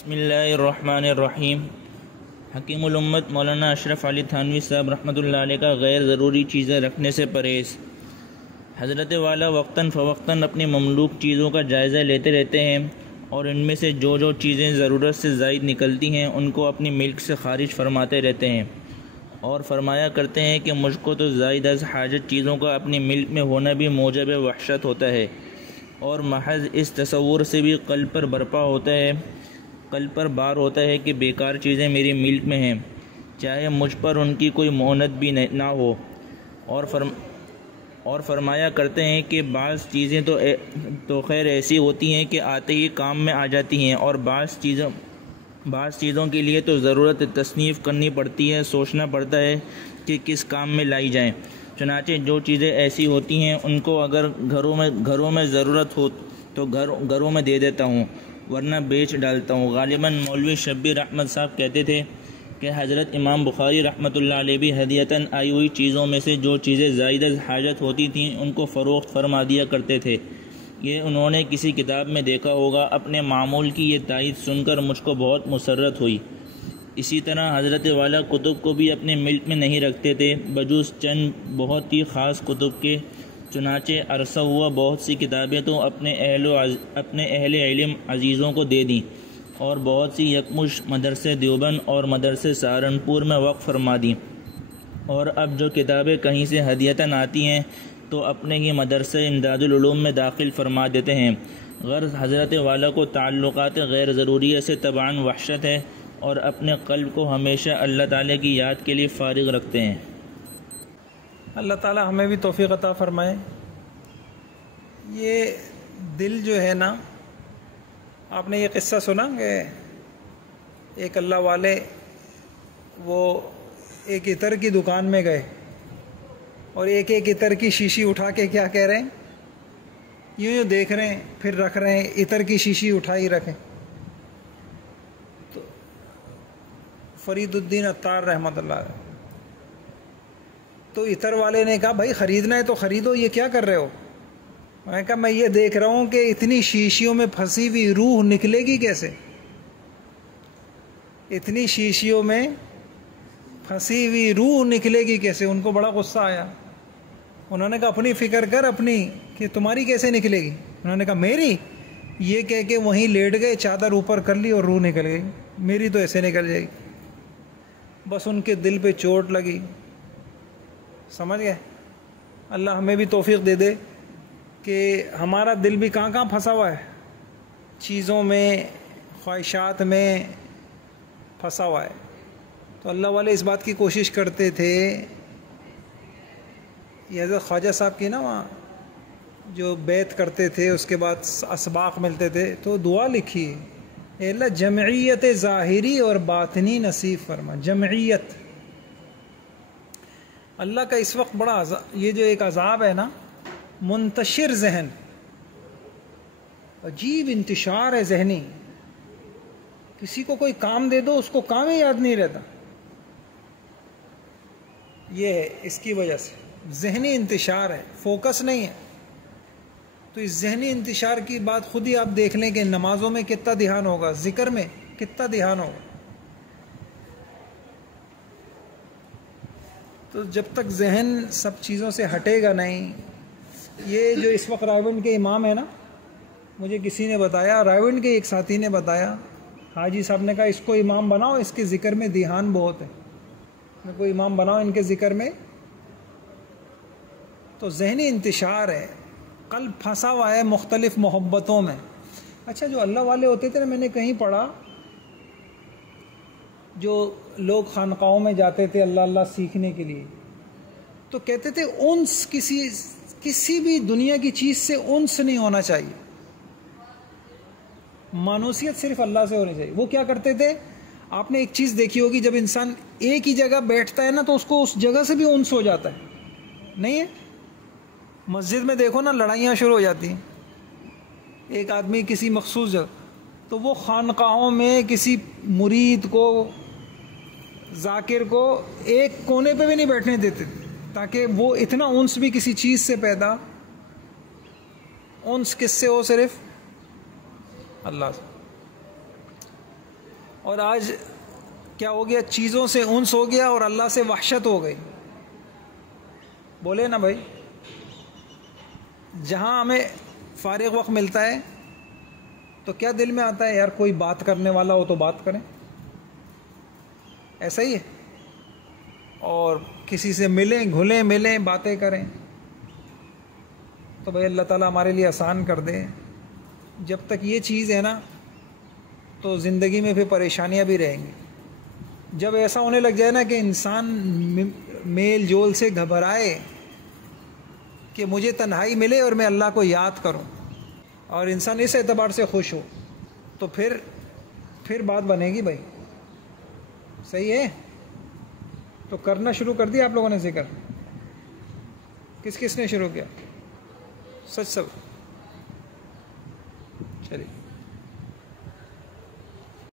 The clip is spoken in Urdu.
بسم اللہ الرحمن الرحیم۔ حکیم الامت مولانا اشرف علی تھانوی صاحب رحمۃ اللہ علیہ کا غیر ضروری چیزیں رکھنے سے پرہیز۔ حضرت والا وقتاً فوقتاً اپنی مملوک چیزوں کا جائزہ لیتے رہتے ہیں اور ان میں سے جو چیزیں ضرورت سے زائد نکلتی ہیں ان کو اپنی ملک سے خارج فرماتے رہتے ہیں اور فرمایا کرتے ہیں کہ مجھ کو تو زائد از حاجت چیزوں کا اپنی ملک میں ہونا بھی موجب وحشت ہوتا ہے، اور محض اس تصور سے بھی قلب پر بار ہوتا ہے کہ بیکار چیزیں میری ملک میں ہیں، چاہے مجھ پر ان کی کوئی مونت بھی نہ ہو، اور فرمایا کرتے ہیں کہ بعض چیزیں تو خیر ایسی ہوتی ہیں کہ آتے ہی کام میں آ جاتی ہیں، اور بعض چیزوں کے لیے تو ضرورت تصنیف کرنی پڑتی ہے، سوچنا پڑتا ہے کہ کس کام میں لائی جائیں۔ چنانچہ جو چیزیں ایسی ہوتی ہیں ان کو اگر گھروں میں ضرورت ہو تو گھروں میں دے دیتا ہوں، ورنہ بیچ ڈالتا ہوں۔ غالباً مولوی شبیر احمد صاحب کہتے تھے کہ حضرت امام بخاری رحمۃ اللہ علیہ بھی ہدیتاً آئی ہوئی چیزوں میں سے جو چیزیں زائد از حاجت ہوتی تھیں ان کو فروخت فرما دیا کرتے تھے۔ یہ انہوں نے کسی کتاب میں دیکھا ہوگا۔ اپنے معمول کی یہ تائید سن کر مجھ کو بہت مسرت ہوئی۔ اسی طرح حضرت والا کتب کو بھی اپنے ملک میں نہیں رکھتے تھے بجز چند بہت ہی خاص کتب کے، چنانچہ عرصہ ہوا بہت سی کتابیں تو اپنے اہل علم عزیزوں کو دے دیں، اور بہت سی یکمش مدرسے دیوبند اور مدرسے سہارنپور میں وقف فرما دیں، اور اب جو کتابیں کہیں سے ہدیتاً آتی ہیں تو اپنے ہی مدرسے امداد العلوم میں داخل فرما دیتے ہیں۔ غرض حضرت والا کو تعلقات غیر ضروریہ سے تبعاً وحشت ہے، اور اپنے قلب کو ہمیشہ اللہ تعالیٰ کی یاد کے لیے فارغ رکھتے ہیں۔ اللہ تعالیٰ ہمیں بھی توفیق عطا فرمائے۔ یہ دل جو ہے نا، آپ نے یہ قصہ سنا کہ ایک اللہ والے وہ ایک عطر کی دکان میں گئے اور ایک عطر کی شیشی اٹھا کے کیا کہہ رہے ہیں، یوں دیکھ رہے ہیں، پھر رکھ رہے ہیں، عطر کی شیشی اٹھائی رکھیں۔ تو فرید الدین عطار رحمۃ اللہ علیہ، تو عطر والے نے کہا بھائی خریدنا ہے تو خریدو، یہ کیا کر رہے ہو؟ میں نے کہا میں یہ دیکھ رہا ہوں کہ اتنی شیشیوں میں پھنسی ہوئی روح نکلے گی کیسے؟ اتنی شیشیوں میں پھنسی ہوئی روح نکلے گی کیسے؟ ان کو بڑا غصہ آیا۔ انہوں نے کہا اپنی فکر کر اپنی، کہ تمہاری کیسے نکلے گی؟ انہوں نے کہا میری؟ یہ کہہ کے وہیں لیٹ گئے، چادر اوپر کر لی اور روح نکل گئی۔ میری تو ایسے نکل جائے گی۔ بس ان کے دل پہ چوٹ لگی، سمجھ گئے؟ اللہ ہمیں بھی توفیق دے دے کہ ہمارا دل بھی کہاں پھنسا ہوا ہے، چیزوں میں، خواہشات میں پھنسا ہوا ہے۔ تو اللہ والے اس بات کی کوشش کرتے تھے، یہ حضرت خواجہ صاحب کی نا وہاں جو بیعت کرتے تھے، اس کے بعد اسباق ملتے تھے، تو دعا لکھی، اے اللہ جمعیت ظاہری اور باطنی نصیب فرما۔ جمعیت، اللہ کا اس وقت بڑا یہ جو ایک عذاب ہے نا، منتشر ذہن، عجیب انتشار ہے ذہنی۔ کسی کو کوئی کام دے دو اس کو کام ہی یاد نہیں رہتا، یہ ہے اس کی وجہ سے ذہنی انتشار ہے، فوکس نہیں ہے۔ تو اس ذہنی انتشار کی بات خود ہی آپ دیکھ لیں کہ نمازوں میں کتنا دھیان ہوگا، ذکر میں کتنا دھیان ہوگا۔ تو جب تک ذہن سب چیزوں سے ہٹے گا نہیں، یہ جو اس وقت رائے کے امام ہے نا، مجھے کسی نے بتایا، رائے کے ایک ساتھی نے بتایا، حاجی صاحب نے کہا اس کو امام بناؤ، اس کے ذکر میں دھیان بہت ہے، ان کو امام بناؤ ان کے ذکر میں۔ تو ذہنی انتشار ہے، قلب پھنسا ہوا ہے مختلف محبتوں میں۔ اچھا جو اللہ والے ہوتے تھے نا، میں نے کہیں پڑھا، جو لوگ خانقاہوں میں جاتے تھے اللہ اللہ سیکھنے کے لیے، تو کہتے تھے انس کسی بھی دنیا کی چیز سے انس نہیں ہونا چاہیے، مانوسیت صرف اللہ سے ہونی چاہیے۔ وہ کیا کرتے تھے، آپ نے ایک چیز دیکھی ہوگی، جب انسان ایک ہی جگہ بیٹھتا ہے نا تو اس کو اس جگہ سے بھی انس ہو جاتا ہے، نہیں ہے؟ مسجد میں دیکھو نا، لڑائیاں شروع ہو جاتی ہیں، ایک آدمی کسی مخصوص جگہ، تو وہ خانقاہوں میں کسی مرید کو، ذاکر کو ایک کونے پہ بھی نہیں بیٹھنے دیتے، تاکہ وہ اتنا انس بھی کسی چیز سے پیدا، انس کس سے ہو؟ صرف اللہ سے۔ اور آج کیا ہو گیا؟ چیزوں سے انس ہو گیا اور اللہ سے وحشت ہو گئی. بولے نا بھائی. جہاں ہمیں فارغ وقت ملتا ہے تو کیا دل میں آتا ہے؟ یار کوئی بات کرنے والا ہو تو بات کریں. ایسا ہی ہے. اور کسی سے ملیں گھلیں ملیں باتیں کریں. تو بھائی اللہ تعالیٰ ہمارے لیے آسان کر دے. جب تک یہ چیز ہے نا تو زندگی میں پھر پریشانیاں بھی رہیں گی. جب ایسا ہونے لگ جائے نا کہ انسان میل جول سے گھبرائے کہ مجھے تنہائی ملے اور میں اللہ کو یاد کروں، اور انسان اس اعتبار سے خوش ہو، تو پھر بات بنے گی بھائی. صحیح ہے. تو کرنا شروع کر دیا آپ لوگوں نے ذکر؟ کس کس نے شروع کیا؟ سچ سب